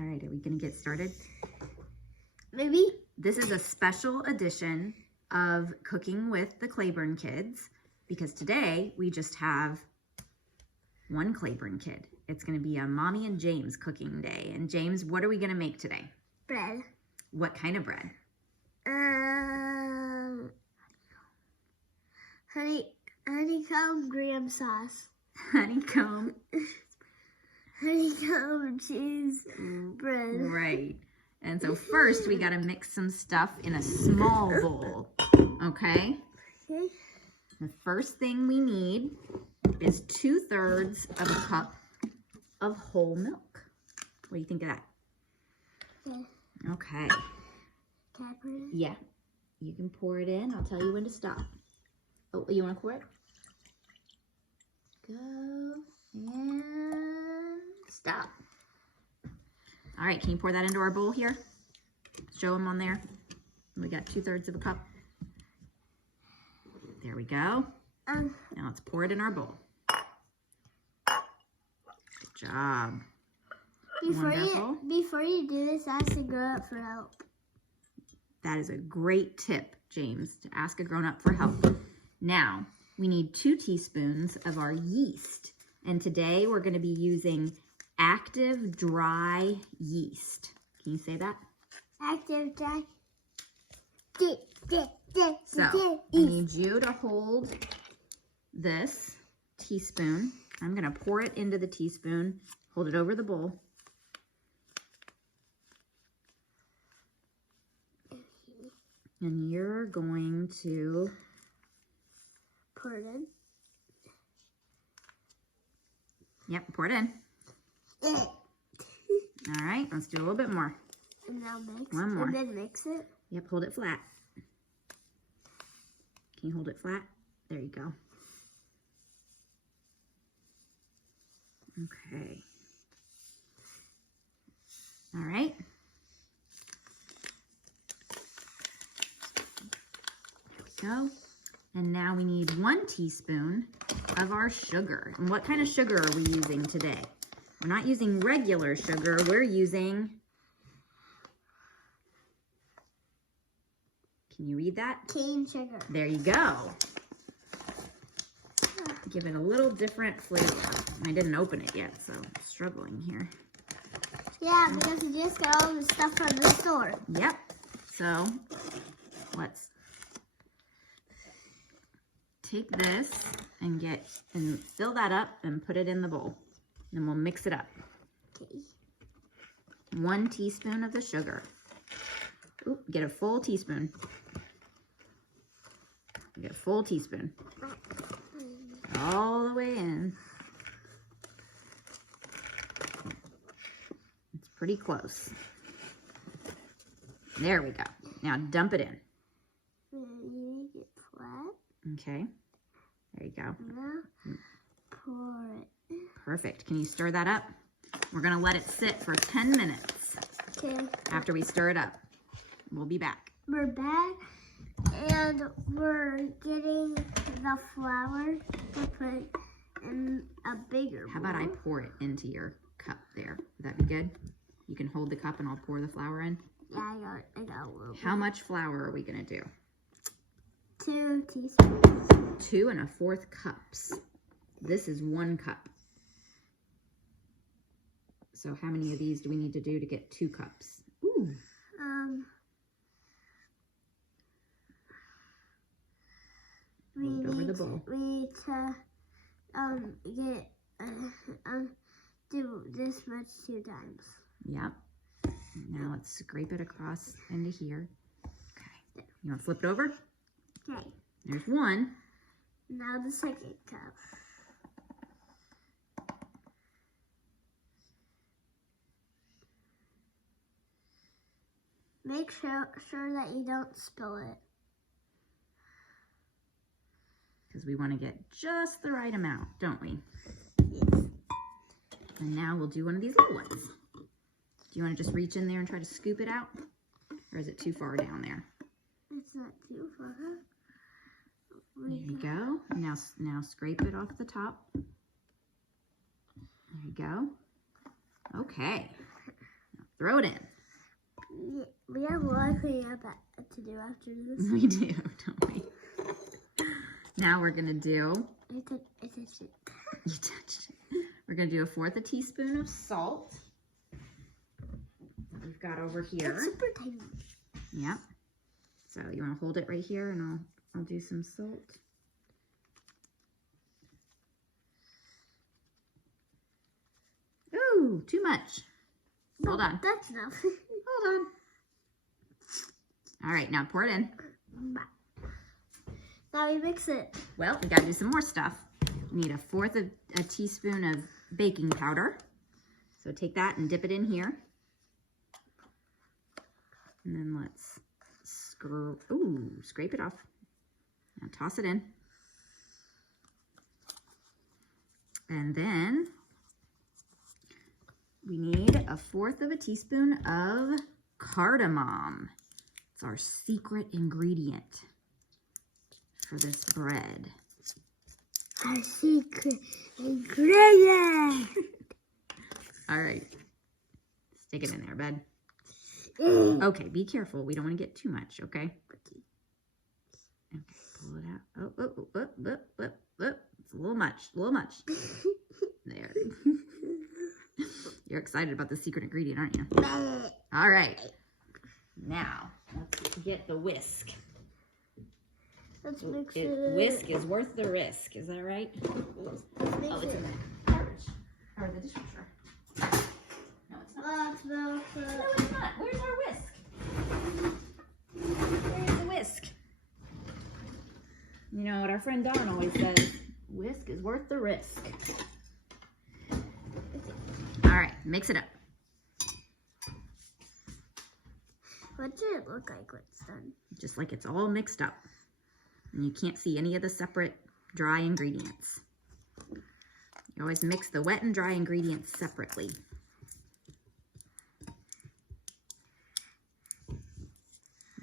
All right, are we gonna get started? Maybe. This is a special edition of Cooking with the Claybourn Kids because today we just have one Claybourn kid. It's gonna be a Mommy and James cooking day. And James, what are we gonna make today? Bread. What kind of bread? Honeycomb graham sauce. Honeycomb. Honeycomb cheese bread. Right. And so first we gotta mix some stuff in a small bowl, okay? Okay. The first thing we need is 2/3 of a cup of whole milk. What do you think of that? Okay. Okay. Can I put it in? Yeah. You can pour it in. I'll tell you when to stop. Oh, you want to pour it? Go and stop. All right, can you pour that into our bowl here? Show them on there. We got 2/3 of a cup. There we go. Now let's pour it in our bowl. Good job. Before you do this, ask the grown up for help. That is a great tip, James, to ask a grown-up for help. Now, we need 2 teaspoons of our yeast. And today we're going to be using active dry yeast. Can you say that? Active dry. So, I need you to hold this teaspoon. I'm going to pour it into the teaspoon. Hold it over the bowl. And you're going to Pour it in. Yep, pour it in. All right, let's do a little bit more. And now mix. One more. And then mix it. Yep, hold it flat. Can you hold it flat? There you go. Okay. All right. There we go. And now we need 1 teaspoon of our sugar. And what kind of sugar are we using today? We're not using regular sugar. We're using, can you read that? Cane sugar. There you go. Give it a little different flavor. I didn't open it yet, so I'm struggling here. Yeah, because you just got all the stuff from the store. Yep. So let's take this and fill that up and put it in the bowl. Then we'll mix it up. Okay. 1 teaspoon of the sugar. Ooh, get a full teaspoon. Get a full teaspoon. All the way in. It's pretty close. There we go. Now dump it in. You make it flat. Okay. There you go. Now pour it. Perfect. Can you stir that up? We're going to let it sit for 10 minutes. Okay. After we stir it up. We'll be back. We're back and we're getting the flour to put in a bigger bowl. How about I pour it into your cup there? Would that be good? You can hold the cup and I'll pour the flour in. Yeah, I got a little bit. How much flour are we going to do? 2 teaspoons. 2 1/4 cups. This is 1 cup. So how many of these do we need to do to get 2 cups? Ooh. We Hold it over the bowl. We need to do this much 2 times. Yep. Now let's scrape it across into here. Okay. You want to flip it over? Okay. There's 1. Now the second cup. Make sure that you don't spill it. Because we want to get just the right amount, don't we? Yes. And now we'll do one of these little ones. Do you want to just reach in there and try to scoop it out? Or is it too far down there? It's not too far. There you go. Now scrape it off the top. There you go. Okay. Now Throw it in. Yeah, we have a lot of cleaning up to do after this. We do, don't we? Now we're gonna do. I touched it. You touched it. We're gonna do 1/4 teaspoon of salt. We've got over here. It's super tiny. Yep. So you want to hold it right here, and I'll do some salt. Ooh, too much. No, Hold on. That's enough. Hold on. All right, now pour it in. Now we mix it. Well, we gotta do some more stuff. We need 1/4 teaspoon of baking powder. So take that and dip it in here. And then let's scrape it off. Now toss it in. And then we need 1/4 teaspoon of cardamom. It's our secret ingredient for this bread. Our secret ingredient. All right. Stick it in there, bud. Okay, be careful. We don't want to get too much, okay? Okay, pull it out. Oh. It's a little much, There. You're excited about the secret ingredient, aren't you? All right. Now, let's get the whisk. Let's mix it. Whisk is worth the risk. Is that right? Oh, it's in the garbage. Or the dishwasher. No, it's not. No, it's not. Where's our whisk? Where's the whisk? You know what our friend Dawn always says, whisk is worth the risk. All right, mix it up. What does it look like when it's done? Just like it's all mixed up. And you can't see any of the separate dry ingredients. You always mix the wet and dry ingredients separately.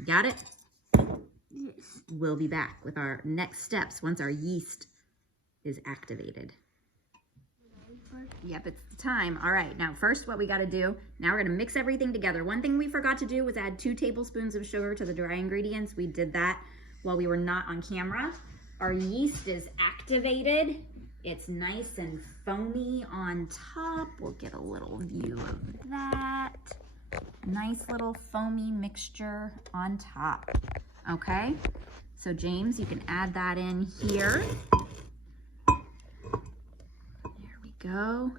Got it? Yes. We'll be back with our next steps once our yeast is activated. Yep, it's the time. All right, now first what we got to do, now we're going to mix everything together. One thing we forgot to do was add 2 tablespoons of sugar to the dry ingredients. We did that while we were not on camera. Our yeast is activated. It's nice and foamy on top. We'll get a little view of that. Nice little foamy mixture on top. Okay, so James, you can add that in here. There we go.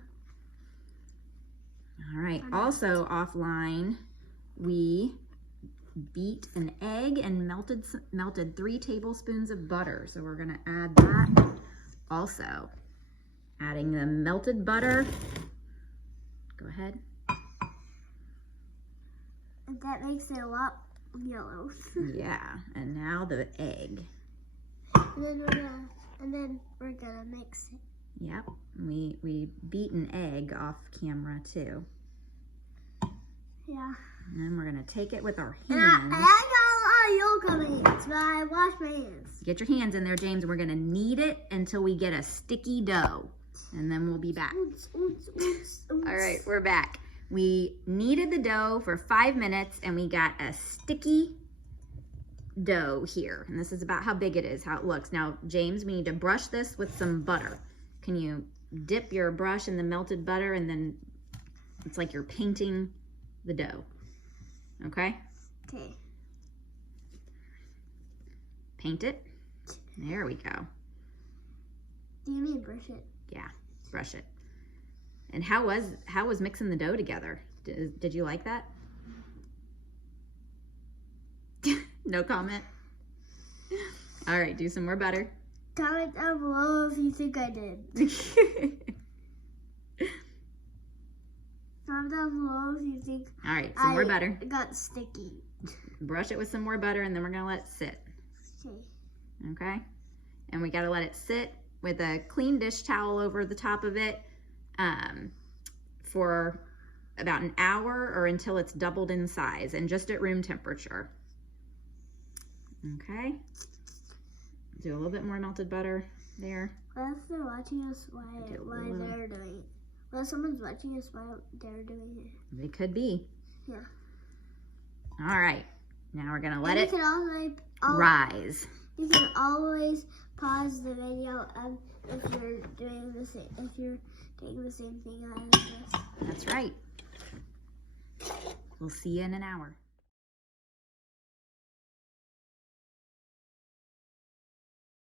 All right, also offline, we beat an egg and melted 3 tablespoons of butter. So we're gonna add that also. Adding the melted butter. Go ahead. That makes it a lot yellow. Yeah, and now the egg. And then we're gonna mix it. Yep, we beat an egg off camera too. Yeah. And then we're gonna take it with our And hands. I got a lot of yolk on my hands, but I washed my hands. Get your hands in there, James. We're gonna knead it until we get a sticky dough. And then we'll be back. All right, we're back. We kneaded the dough for 5 minutes and we got a sticky dough here. And this is about how big it is, how it looks. Now, James, we need to brush this with some butter. Can you dip your brush in the melted butter and then it's like you're painting the dough. Okay? Okay. Paint it. There we go. Do you need to brush it? Yeah, brush it. And how was mixing the dough together? Did you like that? No comment? All right, do some more butter. Comment down below if you think I did. Comment down below if you think All right, some more butter. It got sticky. Brush it with some more butter and then we're gonna let it sit. Okay. Okay? And we gotta let it sit with a clean dish towel over the top of it for about an hour or until it's doubled in size and just at room temperature. Okay? Do a little bit more melted butter there. What if they're watching us while they're doing it? What if someone's watching us while they're doing it? They could be. Yeah. All right. Now we're gonna let And it you can rise. You can always pause the video if you're doing the same. If you're doing the same thing as this. That's right. We'll see you in an hour.